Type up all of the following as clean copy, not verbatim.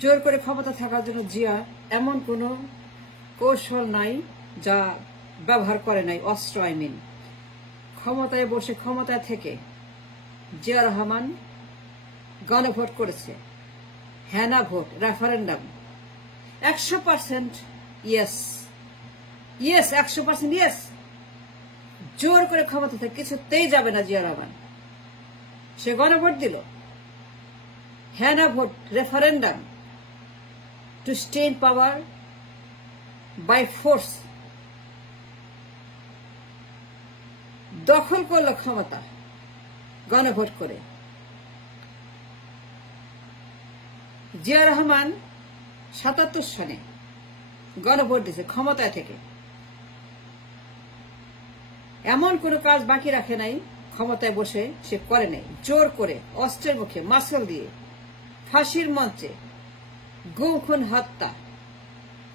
জোর করে ক্ষমতা থাকার জন্য জিয়া এমন কোন কৌশল নাই যা ব্যবহার করে নাই, অস্ত্র ক্ষমতায় বসে ক্ষমতায় থেকে জিয়া রহমান গণভোট করেছে, হ্যানা ভোট, রেফারেন্ডাম 100% ইয়েস, 100% ইয়েস। জোর করে ক্ষমতা থেকে কিছুতেই যাবে না জিয়া রহমান। সে গণভোট দিল, হ্যানা vote, referendum to stay in power by force. দখল করলো ক্ষমতা গণভোট করে। জিয়া রহমান 77 সনে গণভোট দিয়েছে ক্ষমতায় থেকে। এমন কোন কাজ বাকি রাখে নাই ক্ষমতায় বসে সে করে নাই। জোর করে অস্ত্রের মুখে, মাসল দিয়ে, ফাঁসির মঞ্চে, গুম খুন হত্যা,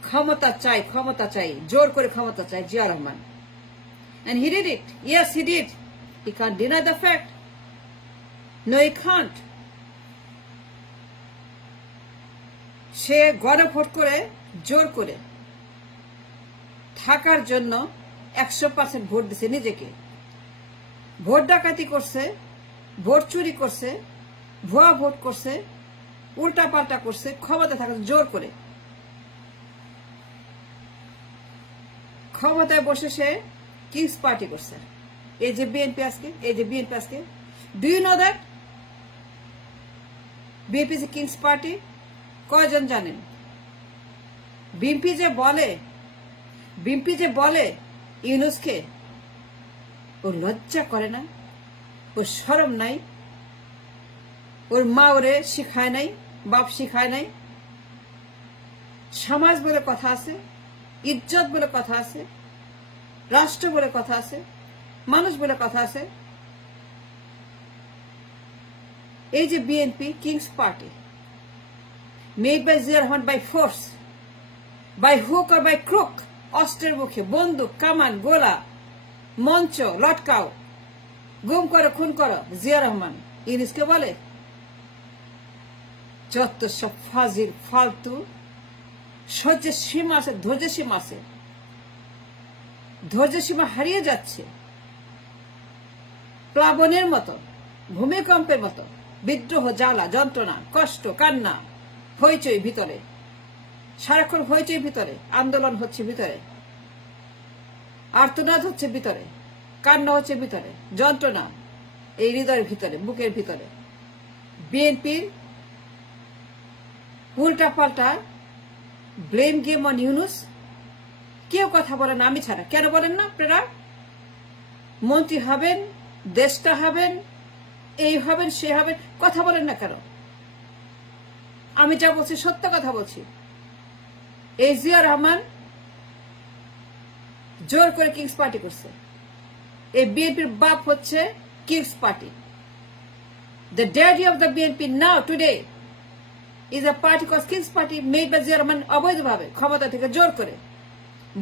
ক্ষমতা চাই, ক্ষমতা চাই, জোর করে ক্ষমতা চাই Zia Rahman. And he did it. Yes, he did. He can't deny the fact. No, he can't. সে গণভোট করে জোর করে থাকার জন্য 100% ভোট দিছে নিজেকে। ভোট ডাকাতি করছে, ভোট চুরি করছে, ভুয়া ভোট করছে, উল্টা পাল্টা করছে, ক্ষমতা থাকার জোর করে। ক্ষমতায় বসে সে কিংস পার্টি করছে। এই যে বিএনপি আজকে, do you know that BNP is a king's party? কয়জন জানেন? বিএনপি যে বলে ইউনূসকে, ওর লজ্জা করে না? ওর শরম নাই? ওর মা ওরে শিখায় নাই, বাপ শিখায় নাই? সমাজ বলে কথা আছে, ইজ্জত বলে কথা আছে, রাষ্ট্র বলে কথা আছে, মানুষ বলে কথা আছে। এই যে BNP king's party, made by Zia Rahman by force, by hook আর বাই ক্রুক, অস্ত্রের মুখে, বন্দুক, কামান, গোলা, মঞ্চ লটকাও, গুম করো, খুন করো জিয়া রহমান। ইউনূসকে বলে যত সব ফাজিল ফালতু। সহ্যের সীমা আছে, ধৈর্যের সীমা আছে। ধৈর্যের সীমা হারিয়ে যাচ্ছে। প্লাবনের মতো, ভূমিকম্পের মতো বিদ্রোহ, জ্বালা, যন্ত্রণা, কষ্ট, কান্না, হইচই ভিতরে, সারাক্ষণ হইচই ভিতরে, আন্দোলন হচ্ছে ভিতরে, আর্তনাদ হচ্ছে ভিতরে, কান্না হচ্ছে ভিতরে, যন্ত্রণা এই হৃদয়ের ভিতরে, বুকের ভিতরে। বিএনপির উল্টা পাল্টা ব্লেম গেম অন ইউনূস। কেউ কথা বলেন আমি ছাড়া। কেন বলেন না আপনারা? মন্ত্রী হবেন, দেশটা হবেন, এই হবেন, সে হবেন, কথা বলেন না কেন? আমি যা বলছি সত্য কথা বলছি। এই জিয়া রহমান জোর করে কিংস পার্টি করছে। এই বিএনপির বাপ হচ্ছে king's party. The daddy of the BNP now today is a party called King's Party made by Zia Rahman অবৈধভাবে ক্ষমতা থেকে জোর করে,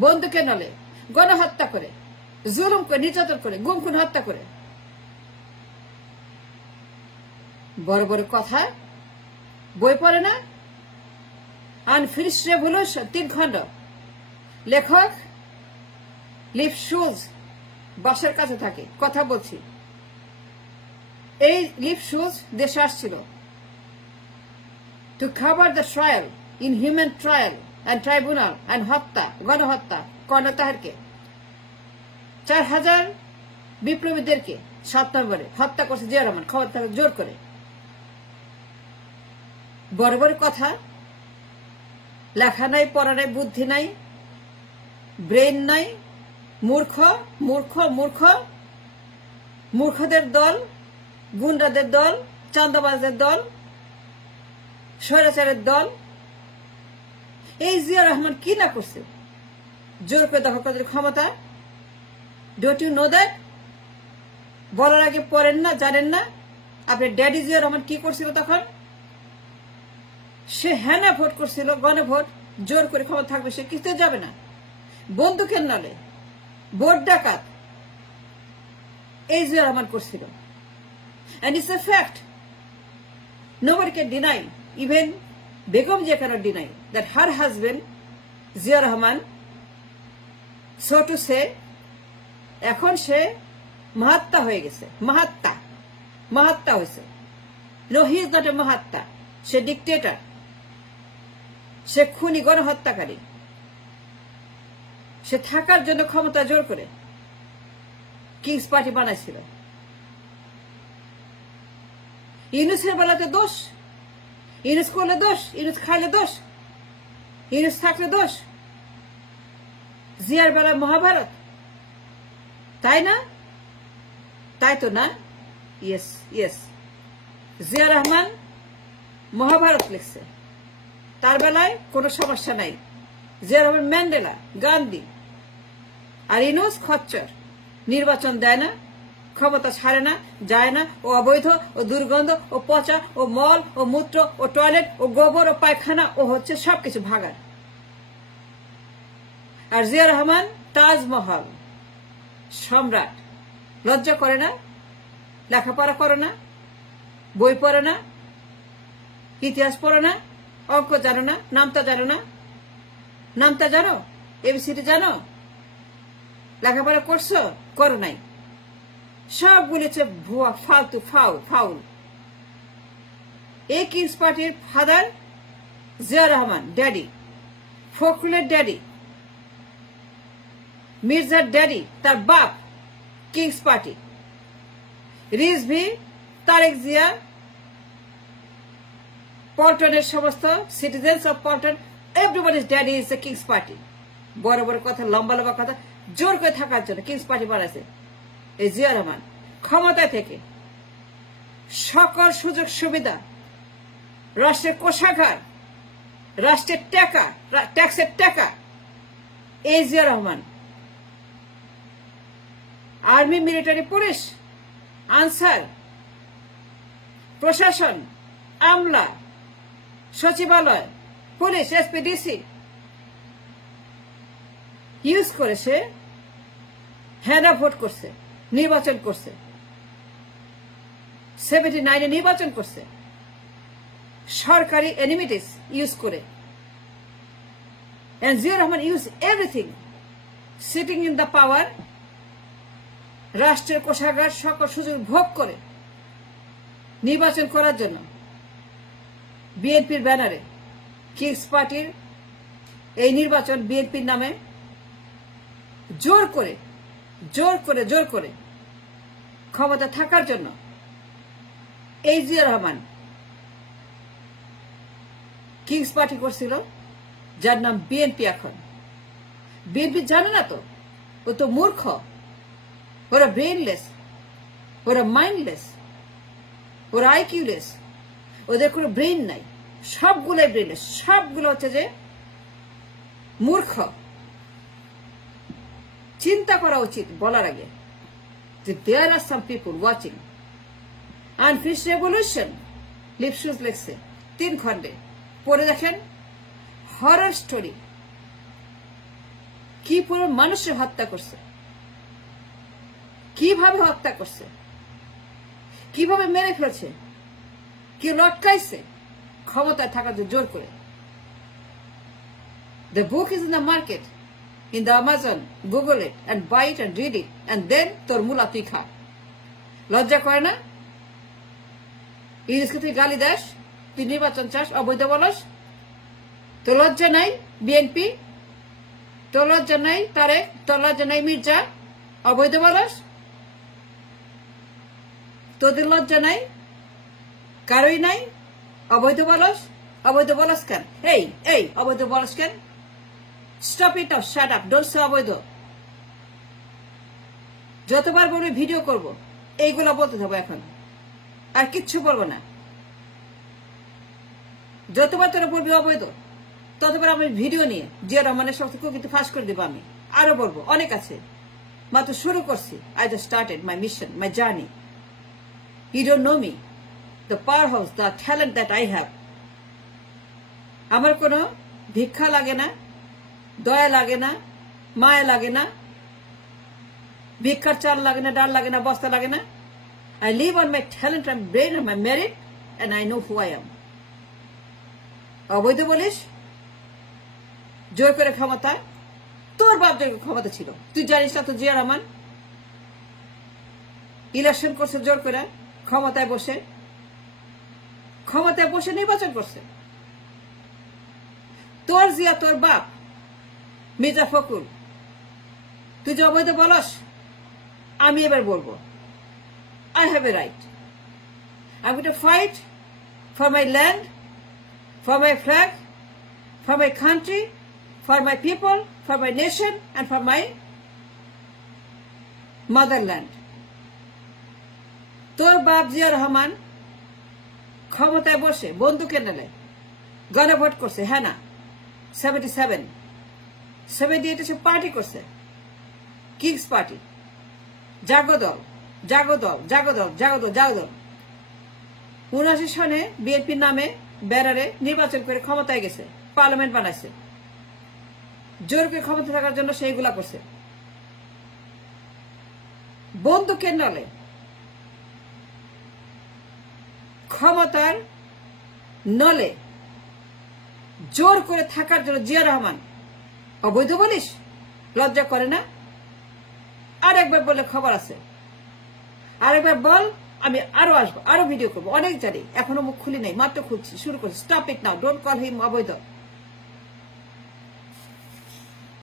বন্দুকের নলে গণহত্যা করে, জুলুম করে, নির্যাতন করে, গুম খুন হত্যা করে। বড় বড় কথা, বই পড়ে না? আনফিনিশড রেভলিউশন 3 খণ্ড, লেখক লিপশুজ বাসার কাছে থাকে। কথা বলছি, এই লিপশুজ দেশে আসছিল to cover the trial, inhuman trial and tribunal and হত্যা, গণহত্যা, কর্নেল তাহেরকে, 4000 বিপ্লবীদেরকে 7 নম্বরে হত্যা করছে জিয়া রহমান ক্ষমতা জোর করে। বড় বড় কথা, লেখা নাই, পড়া নাই, বুদ্ধি নাই, ব্রেন নাই, মূর্খ মূর্খ মূর্খ, মূর্খদের দল, গুন্ডাদের দল, চাঁদাবাজদের দল, স্বৈরাচারের দল। এই জিয়া রহমান কি না করছে জোর করে দখল করার ক্ষমতা? Don't you know that? বলার আগে পড়েন না, জানেন না? আপনার ড্যাডি জিয়া রহমান কি করছিল তখন? সে হ্যানা ভোট করছিল, গণভোট, জোর করে ক্ষমতা থাকবে, সে কিছুতে যাবে না। বন্দুকের নলে ভোট ডাকাত এই জিয়া রহমান করছিল। And it's a fact. Nobody can deny. Even Begum Jia cannot deny that her husband, Zia Rahman, so to say, এখন সে মাহাত্মা হয়ে গেছে মাহাত্মা হয়েছে no he is not a mahatma সে ডিক্টেটর সে খুনি গণহত্যাকারী সে থাকার জন্য ক্ষমতা জোর করে কিংস পার্টি বানাইছিল ইউনুসের বেলাতে দোষ ইউনুস করলে দোষ ইউনুস খাইলে দোষ ইউনুস থাকলে দোষ জিয়ার বেলা মহাভারত তাই না তাই তো না ইয়েস ইয়েস জিয়া রহমান মহাভারত লিখছে তার বেলায় কোনো সমস্যা নাই জিয়া রহমান ম্যান্ডেলা গান্ধী আর ইউনুস খচ্চর নির্বাচন দেয় না ক্ষমতা ছাড়ে না যায় না ও অবৈধ ও দুর্গন্ধ ও পচা ও মল ও মূত্র ও টয়লেট ও গোবর ও পায়খানা ও হচ্ছে সবকিছু ভাগার আর জিয়া রহমান তাজমহল সম্রাট লজ্জা করে না লেখাপড়া করে না বই পড়ে না ইতিহাস পড়ে না অঙ্ক জানো না নামটা জানো এবিসিডি জানো লেখাপড়া করছো করো নাই সবগুলি হচ্ছে ভুয়া ফালতু ফাউল এই কিংস পার্টির ফাদার জিয়া রহমান ড্যাডি ফখরুলের ড্যাডি মির্জার ড্যাডি তার বাপ কিংস পার্টি রিজভি তারেক জিয়া পল্টনের সমস্ত citizens of Paltan everybody's daddy is the kings party বড় বড় কথা লম্বা লম্বা কথা জোর করে থাকার জন্য কিংস পার্টি বানাইছে এই জিয়া রহমান ক্ষমতা থেকে সকল সুযোগ সুবিধা রাষ্ট্রের কোষাগার রাষ্ট্রের টাকা ট্যাক্সের টাকা এই Zia Rahman army military police answer প্রশাসন আমলা সচিবালয় পুলিশ এসপিডিসি ইউজ করেছে হেনা ভোট করছে নির্বাচন করছে 79 নির্বাচন করছে সরকারি এনিমিটিস ইউজ করে and Zia Rahman used everything sitting in the power রাষ্ট্রের কোষাগার সকল সুযোগ ভোগ করে নির্বাচন করার জন্য বিএনপির ব্যানারে কিংস পার্টির এই নির্বাচন বিএনপির নামে জোর করে ক্ষমতা থাকার জন্য এই জিয়া রহমান কিংস পার্টি করছিল যার নাম বিএনপি এখন বিএনপি জানে না তো ও তো মূর্খ ওরা ব্রেনলেস ওরা মাইন্ডলেস ওরা আইকিউলেস ওদের কোনো ব্রেন নাই সবগুলোই ব্রেনলেস সবগুলো হচ্ছে যে মূর্খ চিন্তা করা উচিত বলার আগে যে there are some people watching unfinished revolution লিপসুস লেখছে 3 খণ্ডে পড়ে দেখেন হরর স্টোরি কি পুরো মানুষের হত্যা করছে কিভাবে হত্যা করছে কিভাবে মেরে ফেলছে কি লটকাইছে ক্ষমতায় থাকার জন্য জোর করে The book is in the market, in the Amazon. Google it and buy it and read it, and then তোর মুলা তুই খা লজ্জা করে না ইংরেজকে তুই গালি দাস তুই নির্বাচন চাস অবৈধ বলস তোর লজ্জা নাই বিএনপি তোর লজ্জা নাই তারেক তোর লজ্জা নাই মির্জা অবৈধ বলস তোদের লজ্জা নাই কারোই নাই অবৈধ বলস কেন এই অবৈধ বলস কেন stop it up shut up don't say অবৈধ যতবার বলবি ভিডিও করব এইগুলা বলতে থাকবো এখন আর কিচ্ছু বলবো না যতবার তোরা বলবি অবৈধ ততবার আমি ভিডিও নিয়ে জিয়া রহমানের সমস্ত কুকীর্তি ফাঁস করে দেবো আমি আরো বলবো অনেক আছে মাত্র শুরু করছি I just started my mission my journey you don't know me the power house the talent that I have আমার কোনো ভিক্ষা লাগে না দয়া লাগে না মায়া লাগে না ভিক্ষার চাল লাগে না ডাল লাগে না বস্তা লাগে না I live on my talent and brain and my merit and I know who I am অবৈধ বলিস? জোর করে ক্ষমতায়? তোর বাপ জোর ক্ষমতা ছিল, তুই জানিস না? তো জিয়া রহমান ইলেকশন করছে জোর করে, ক্ষমতায় বসে নির্বাচন করছে। তোর জিয়া, তোর বাপ মির্জা ফখরুল, তুই যে অবৈধ বলস, আমি এবার বলবো, I have a right. I'm going to fight for my land, for my flag, for my country, for my people, for my nation, and for my motherland. তোর বাপ জিয়া রহমান ক্ষমতায় বসে বন্দুকের নেলে গণভোট করছে, হ্যাঁ না? 78 সে পার্টি করছে, কিংস পার্টি, জাগদল। 79 সনে বিএনপির নামে ব্যানারে নির্বাচন করে ক্ষমতায় গেছে, পার্লামেন্ট বানাইছে, জোর করে ক্ষমতা থাকার জন্য সেইগুলা করছে। বন্দুকের নলে ক্ষমতার নলে জোর করে থাকার জন্য জিয়া রহমান অবৈধ বলিস? লজ্জা করে না? আরেকবার বললে খবর আছে, আরেকবার বল, আমি আরো আসবো, আরো ভিডিও করবো, অনেক জানি, এখনো মুখ খুলি নাই, মাত্র খুলছি, শুরু করছি। Stop it now, don't call him অবৈধ।